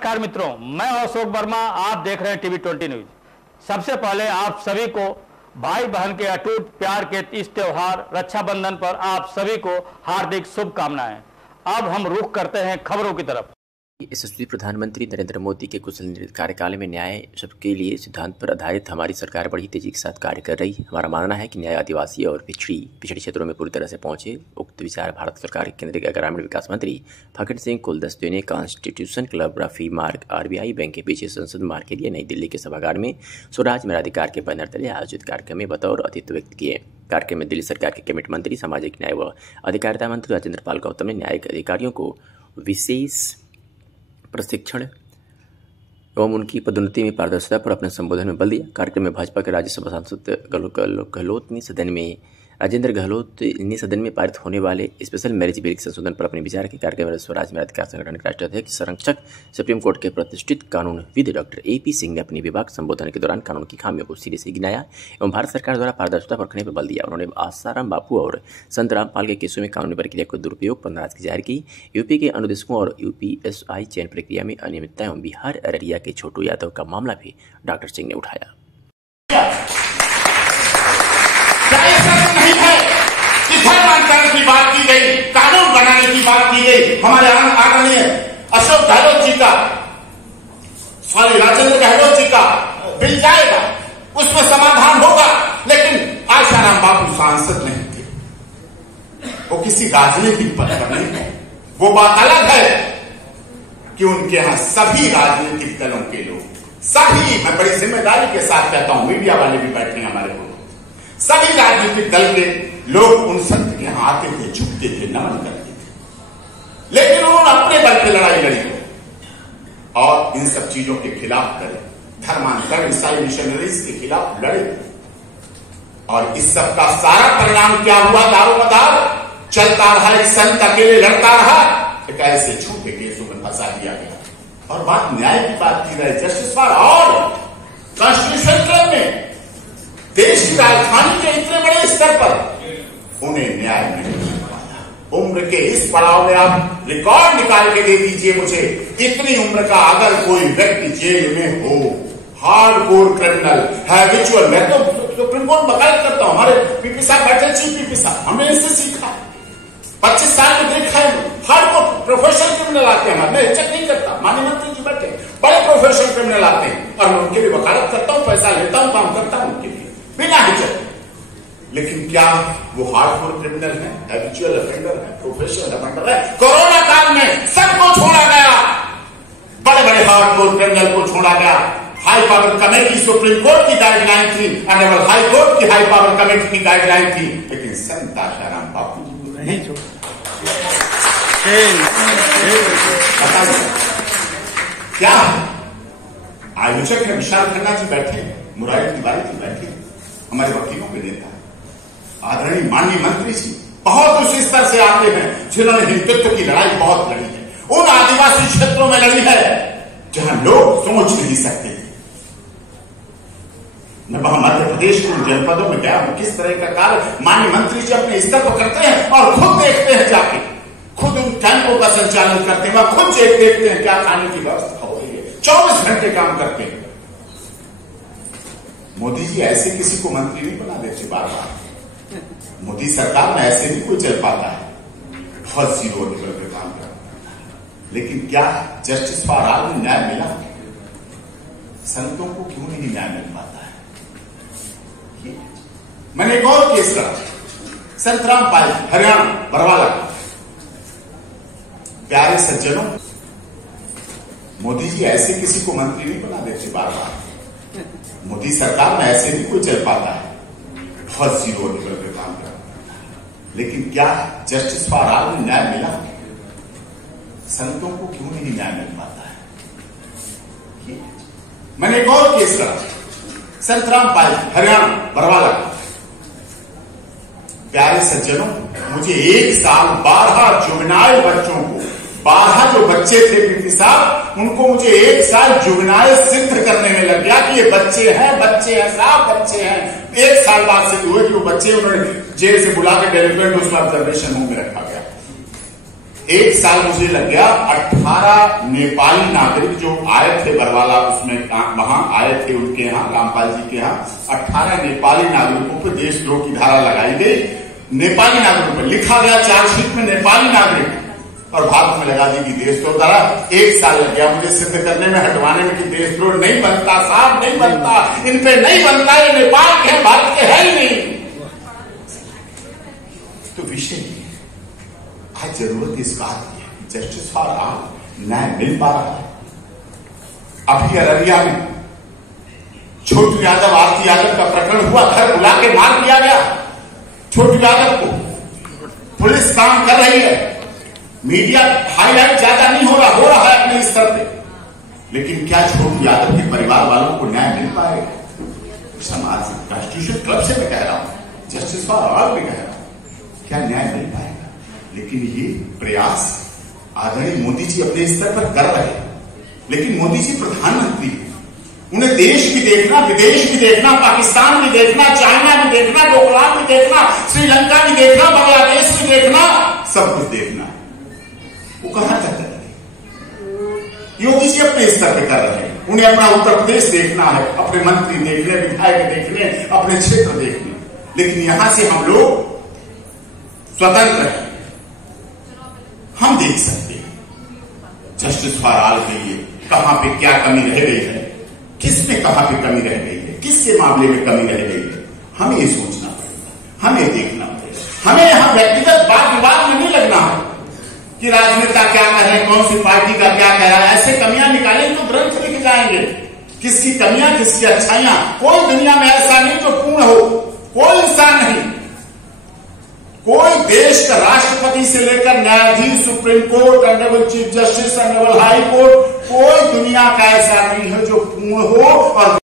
नमस्कार मित्रों, मैं अशोक वर्मा। आप देख रहे हैं टीवी 20 न्यूज। सबसे पहले आप सभी को भाई बहन के अटूट प्यार के इस त्योहार रक्षाबंधन पर आप सभी को हार्दिक शुभकामनाएं। अब हम रुख करते हैं खबरों की तरफ। यशस्वी प्रधानमंत्री नरेंद्र मोदी के कुशल कार्यकाल में न्याय सबके लिए सिद्धांत पर आधारित हमारी सरकार बड़ी तेजी के साथ कार्य कर रही है। हमारा मानना है कि न्याय आदिवासी और पिछड़े क्षेत्रों में पूरी तरह से पहुंचे। उक्त विचार भारत सरकार के केंद्रीय ग्रामीण विकास मंत्री फकीर सिंह कुलदस्ते ने कॉन्स्टिट्यूशन क्लब रफी मार्ग RBI बैंक के पीछे संसद मार्ग के लिए नई दिल्ली के सभागार में स्वराज मेरा अधिकार के बैनर तले आयोजित कार्यक्रम में बतौर अतिथि व्यक्त किए। कार्यक्रम में दिल्ली सरकार के कैबिनेट मंत्री, सामाजिक न्याय व अधिकारिता मंत्री राजेंद्र पाल गौतम ने न्यायिक अधिकारियों को विशेष प्रशिक्षण एवं उनकी पदोन्नति में पारदर्शिता पर अपने संबोधन में बल दिया। कार्यक्रम में भाजपा के राज्यसभा सांसद गहलोत ने सदन में पारित होने वाले स्पेशल मैरिज बिल के संशोधन पर अपने विचार के। कार्यक्रम में स्वराज मेरा अधिकार संगठन के राष्ट्रीय अध्यक्ष संरक्षक सुप्रीम कोर्ट के प्रतिष्ठित कानूनविद डॉक्टर AP सिंह ने अपनी विभाग संबोधन के दौरान कानून की खामियों को सिरे से गिनाया एवं भारत सरकार द्वारा पारदर्शिता रखने पर बल दिया। उन्होंने आसाराम बापू और संत रामपाल के केसों में कानूनी प्रक्रिया को दुरुपयोग पर नाराजगी जाहिर की। यूपी के अनुदेशकों और UPSI चयन प्रक्रिया में अनियमितता एवं बिहार अररिया के छोटू यादव का मामला भी डॉक्टर सिंह ने उठाया। धर्मांतरण की बात की गई, कानून बनाने की बात की गई। हमारे आदरणीय अशोक गहलोत जी का, राजेंद्र गहलोत जी का बिल जाएगा, उसमें समाधान होगा। लेकिन आसाराम बापू सांसद नहीं थे, वो किसी राजनीतिक पद पर नहीं है। वो बात अलग है कि उनके यहां सभी राजनीतिक दलों के लोग, सभी, मैं बड़ी जिम्मेदारी के साथ कहता हूं, मीडिया वाले भी बैठे हैं हमारे को, सभी राजनीतिक दल के लोग उन संत के यहां आते थे, झुकते थे, नमन करते थे। लेकिन उन्होंने अपने बल पे लड़ाई लड़ी और इन सब चीजों के खिलाफ लड़े, धर्मांतरण, ईसाई मिशनरीज के खिलाफ लड़े। और इस सब का सारा परिणाम क्या हुआ? दारोमदार चलता रहा, एक संत अकेले लड़ता रहा, एक ऐसे छोटे केसों में फंसा दिया गया। और बात न्याय की बात की जाए, justice for all constitution club में देश की राजधानी के इतने बड़े स्तर पर उन्हें न्याय नहीं मिल पाया। उम्र के इस पड़ाव में आप रिकॉर्ड निकाल के दे दीजिए मुझे, इतनी उम्र का अगर कोई व्यक्ति जेल में हो, हार्डकोर क्रिमिनल, हैबिचुअल, मैं तो सुप्रीम कोर्ट वकालत करता हूं, हमारे PP साहब बैठे, चीफ PP साहब, हमने इससे सीखा, 25 साल में देखा है। हार्डकोर प्रोफेशनल क्रिमिनल आते हैं, मैं चेक नहीं करता, माननीय मंत्री जी बैठे, बड़े प्रोफेशनल क्रिमिनल आते हैं और मैं उनके लिए वकालत करता हूं, पैसा लेता हूं, काम करता हूं उनके लिए बिना हिचक। लेकिन क्या वो हार्डकोर क्रिमिनल है, हैबिचुअल ऑफेंडर है, प्रोफेशनल ऑफेंडर है? कोरोना काल में सबको छोड़ा गया, बड़े बड़े हार्डकोर क्रिमिनल को छोड़ा गया। High power committee, supreme court की गाइडलाइन थी, ऑनरेबल हाई कोर्ट की हाई पावर कमेटी की गाइडलाइन थी, लेकिन संत आसाराम बापू जी को नहीं छोड़ा। क्या आयोजक है? विशाल खन्ना जी बैठे, मुरारी तिवारी जी बैठे, हमारे वकीलों के नेता, आदरणीय माननीय मंत्री जी बहुत उस स्तर से आते हैं जिन्होंने हिंदुत्व की लड़ाई बहुत लड़ी है, उन आदिवासी क्षेत्रों में लड़ी है जहां लोग सोच नहीं सकते थे। मैं मध्य प्रदेश के उन जनपदों में गया हूं, किस तरह का कार्य माननीय मंत्री जी अपने स्तर पर करते हैं और खुद देखते हैं, जाके खुद उन कैंपों का संचालन करते हैं, खुद देखते हैं क्या खाने की व्यवस्था हो रही है, 24 घंटे काम करते हैं। मोदी जी ऐसे किसी को मंत्री नहीं बना देते बार बार। मोदी सरकार में ऐसे भी कोई चल पाता है, बहुत जीरो लेवल पे काम करता है। लेकिन क्या जस्टिस फॉर ऑल में न्याय मिला? संतों को क्यों नहीं न्याय मिल पाता है? मैंने एक और केस करा, संत रामपाल, हरियाणा, बरवाला। प्यारे सज्जनों, मोदी जी ऐसे किसी को मंत्री नहीं बना देते बार बार। मोदी सरकार में ऐसे भी कोई चल पाता है, बहुत जीरो लेवल पे काम करता है। लेकिन क्या जस्टिस फॉर ऑल में न्याय मिला? संतों को क्यों नहीं न्याय मिल पाता है? मैंने एक और केस करा, संत रामपाल, हरियाणा, बरवाला। प्यारे सज्जनों, मुझे 1 साल 12 जुवेनाइल बच्चों को, 12 जो बच्चे थे PP साहब, उनको मुझे 1 साल जुवेनाइल सिद्ध करने में लग गया कि ये बच्चे हैं साहब, बच्चे हैं। 1 साल बाद सिद्ध हुए कि वो बच्चे, उन्होंने जेल से बुला के डेलिवेंट उसको ऑब्जर्वेशन होम में रखा गया। 1 साल मुझे लग गया। 18 नेपाली नागरिक जो आए थे बरवाला, उसमें वहां आए थे उनके यहाँ, रामपाल जी के यहाँ 18 नेपाली नागरिकों पर देशद्रोह की धारा लगाई गई। नेपाली नागरिकों पर लिखा गया चार्जशीट में नेपाली नागरिक, और भारत में लगा दी कि देशद्रोह धारा। 1 साल लग गया मुझे सिद्ध करने में, हटवाने में कि देशद्रोह नहीं बनता साहब, नहीं बनता, इन पे नहीं बनता, ये नेपाल के हैं, भारत के है ही नहीं। तो विषय आज जरूरत इस बात की है, जस्टिस फॉर ऑल, न्याय मिल पा रहा है। अभी अररिया में छोटू यादव, आरती यादव का प्रकरण हुआ, घर बुला के मार दिया गया छोटू यादव को। पुलिस काम कर रही है, मीडिया हाईलाइट ज्यादा नहीं हो रहा है अपने स्तर पे, लेकिन क्या छोटू यादव के परिवार वालों को न्याय मिल पाएगा? समाज कॉन्स्टिट्यूशन क्लब से मैं कह रहा हूं, जस्टिस फॉर ऑल भी कह रहा हूं, क्या न्याय मिल पाएगा? लेकिन ये प्रयास आदरणीय मोदी जी अपने स्तर पर कर रहे हैं, लेकिन मोदी जी प्रधानमंत्री, उन्हें देश भी देखना, विदेश भी देखना, पाकिस्तान भी देखना, चाइना भी देखना, डोकलाम भी देखना, श्रीलंका भी देखना, बांग्लादेश भी देखना, सब कुछ देखना है। वो कहां तक कर रहे हैं? योगी जी अपने स्तर पे कर रहे हैं, उन्हें अपना उत्तर प्रदेश देखना है, अपने मंत्री देखने, विधायक देखने, अपने क्षेत्र देखने, लेकिन यहां से हम लोग स्वतंत्र हैं, हम देख सकते हैं जस्टिस फॉर ऑल के लिए कहां पे क्या कमी रह गई है, किसमें कहां पे कमी रह गई है, किसके मामले में कमी रह गई है। हमें ये सोचना पड़ेगा, हमें देखना पड़ेगा। हमें यहां व्यक्तिगत बात विवाद में नहीं लगना है कि राजनेता क्या कह रहे हैं, कौन सी पार्टी का क्या कह रहा है। ऐसे कमियां निकालें तो ग्रंथ लिख जाएंगे, किसकी कमियां, किसकी अच्छाइयां। कोई दुनिया में ऐसा नहीं जो पूर्ण हो, कोई इंसान नहीं, कोई देश का राष्ट्रपति से लेकर न्यायाधीश, supreme court, honourable chief justice, honourable high court, कोई दुनिया का ऐसा नहीं है जो पूर्ण हो और